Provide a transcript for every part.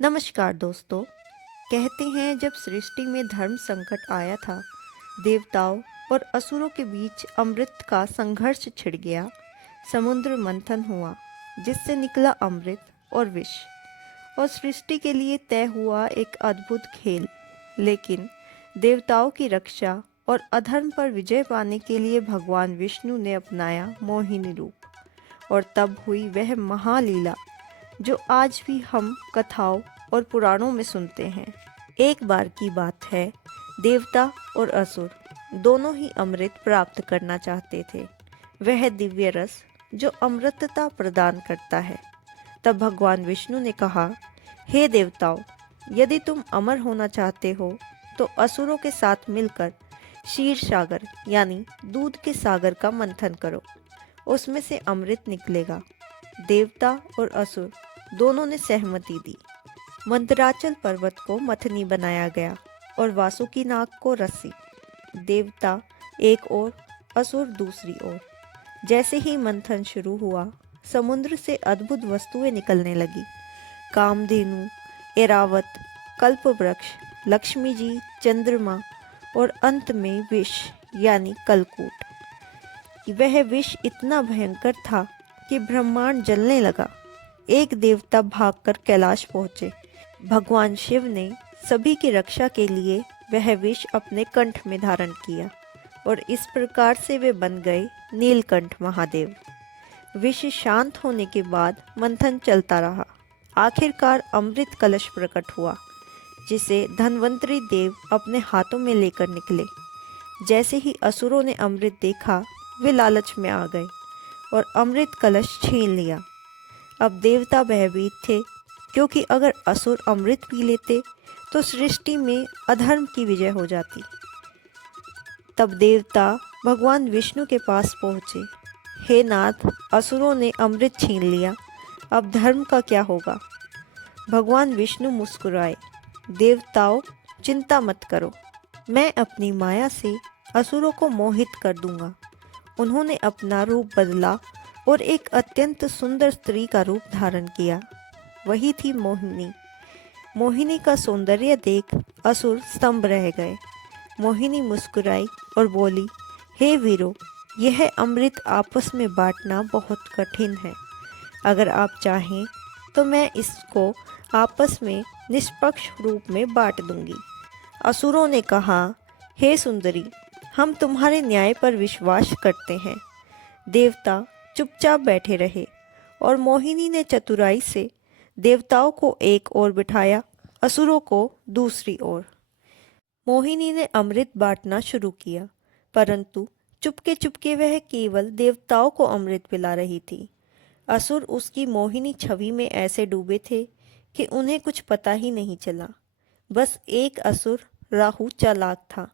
नमस्कार दोस्तों। कहते हैं जब सृष्टि में धर्म संकट आया था, देवताओं और असुरों के बीच अमृत का संघर्ष छिड़ गया। समुद्र मंथन हुआ जिससे निकला अमृत और विष, और सृष्टि के लिए तय हुआ एक अद्भुत खेल। लेकिन देवताओं की रक्षा और अधर्म पर विजय पाने के लिए भगवान विष्णु ने अपनाया मोहिनी रूप, और तब हुई वह महालीला जो आज भी हम कथाओं और पुराणों में सुनते हैं। एक बार की बात है, देवता और असुर दोनों ही अमृत प्राप्त करना चाहते थे, वह दिव्य रस जो अमृतता प्रदान करता है। तब भगवान विष्णु ने कहा, हे देवताओं, यदि तुम अमर होना चाहते हो तो असुरों के साथ मिलकर क्षीर सागर यानी दूध के सागर का मंथन करो, उसमें से अमृत निकलेगा। देवता और असुर दोनों ने सहमति दी। मंदराचल पर्वत को मथनी बनाया गया और वासुकी नाग को रस्सी। देवता एक ओर, असुर दूसरी ओर। जैसे ही मंथन शुरू हुआ, समुद्र से अद्भुत वस्तुएं निकलने लगी। कामधेनु, एरावत, कल्पवृक्ष, लक्ष्मी जी, चंद्रमा और अंत में विष यानी कलकूट। वह विष इतना भयंकर था कि ब्रह्मांड जलने लगा। एक देवता भागकर कैलाश पहुंचे। भगवान शिव ने सभी की रक्षा के लिए वह विष अपने कंठ में धारण किया, और इस प्रकार से वे बन गए नीलकंठ महादेव। विष शांत होने के बाद मंथन चलता रहा। आखिरकार अमृत कलश प्रकट हुआ, जिसे धन्वंतरी देव अपने हाथों में लेकर निकले। जैसे ही असुरों ने अमृत देखा, वे लालच में आ गए और अमृत कलश छीन लिया। अब देवता भयभीत थे, क्योंकि अगर असुर अमृत पी लेते तो सृष्टि में अधर्म की विजय हो जाती। तब देवता भगवान विष्णु के पास पहुँचे। हे नाथ, असुरों ने अमृत छीन लिया, अब धर्म का क्या होगा? भगवान विष्णु मुस्कुराए। देवताओं, चिंता मत करो, मैं अपनी माया से असुरों को मोहित कर दूंगा। उन्होंने अपना रूप बदला और एक अत्यंत सुंदर स्त्री का रूप धारण किया। वही थी मोहिनी। मोहिनी का सौंदर्य देख असुर स्तंभ रह गए। मोहिनी मुस्कुराई और बोली, हे वीरों, यह अमृत आपस में बांटना बहुत कठिन है। अगर आप चाहें तो मैं इसको आपस में निष्पक्ष रूप में बांट दूंगी। असुरों ने कहा, हे सुंदरी, हम तुम्हारे न्याय पर विश्वास करते हैं। देवता चुपचाप बैठे रहे, और मोहिनी ने चतुराई से देवताओं को एक ओर बिठाया, असुरों को दूसरी ओर। मोहिनी ने अमृत बांटना शुरू किया, परंतु चुपके चुपके वह केवल देवताओं को अमृत पिला रही थी। असुर उसकी मोहिनी छवि में ऐसे डूबे थे कि उन्हें कुछ पता ही नहीं चला। बस एक असुर, राहु, चालाक था।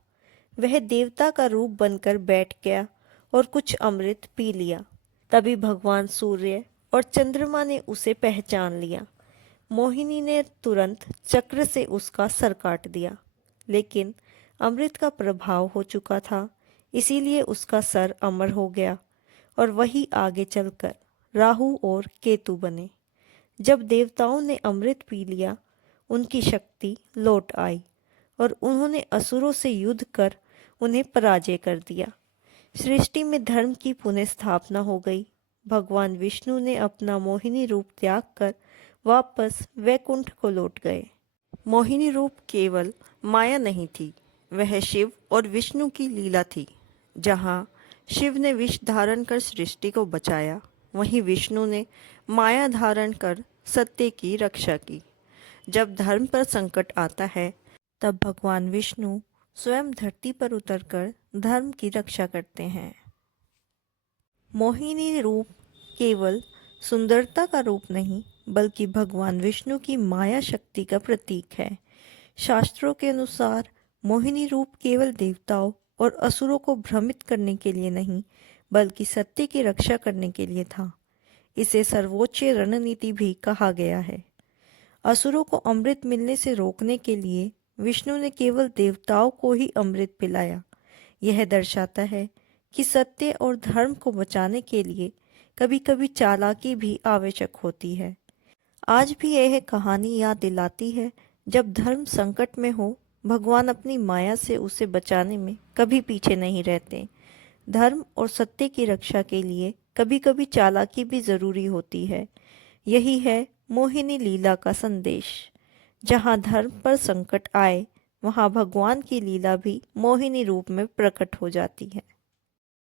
वह देवता का रूप बनकर बैठ गया और कुछ अमृत पी लिया। तभी भगवान सूर्य और चंद्रमा ने उसे पहचान लिया। मोहिनी ने तुरंत चक्र से उसका सर काट दिया, लेकिन अमृत का प्रभाव हो चुका था, इसीलिए उसका सर अमर हो गया, और वही आगे चलकर राहु और केतु बने। जब देवताओं ने अमृत पी लिया, उनकी शक्ति लौट आई और उन्होंने असुरों से युद्ध कर उन्हें पराजय कर दिया। सृष्टि में धर्म की पुनः स्थापना हो गई। भगवान विष्णु ने अपना मोहिनी रूप त्याग कर वापस वैकुंठ को लौट गए। मोहिनी रूप केवल माया नहीं थी, वह शिव और विष्णु की लीला थी। जहाँ शिव ने विष धारण कर सृष्टि को बचाया, वहीं विष्णु ने माया धारण कर सत्य की रक्षा की। जब धर्म पर संकट आता है, तब भगवान विष्णु स्वयं धरती पर उतरकर धर्म की रक्षा करते हैं। मोहिनी रूप केवल सुंदरता का रूप नहीं, बल्कि भगवान विष्णु की माया शक्ति का प्रतीक है। शास्त्रों के अनुसार मोहिनी रूप केवल देवताओं और असुरों को भ्रमित करने के लिए नहीं, बल्कि सत्य की रक्षा करने के लिए था। इसे सर्वोच्च रणनीति भी कहा गया है। असुरों को अमृत मिलने से रोकने के लिए विष्णु ने केवल देवताओं को ही अमृत पिलाया। यह दर्शाता है कि सत्य और धर्म को बचाने के लिए कभी कभी चालाकी भी आवश्यक होती है। आज भी यह कहानी याद दिलाती है, जब धर्म संकट में हो, भगवान अपनी माया से उसे बचाने में कभी पीछे नहीं रहते। धर्म और सत्य की रक्षा के लिए कभी-कभी चालाकी भी जरूरी होती है। यही है मोहिनी लीला का संदेश। जहाँ धर्म पर संकट आए, वहाँ भगवान की लीला भी मोहिनी रूप में प्रकट हो जाती है।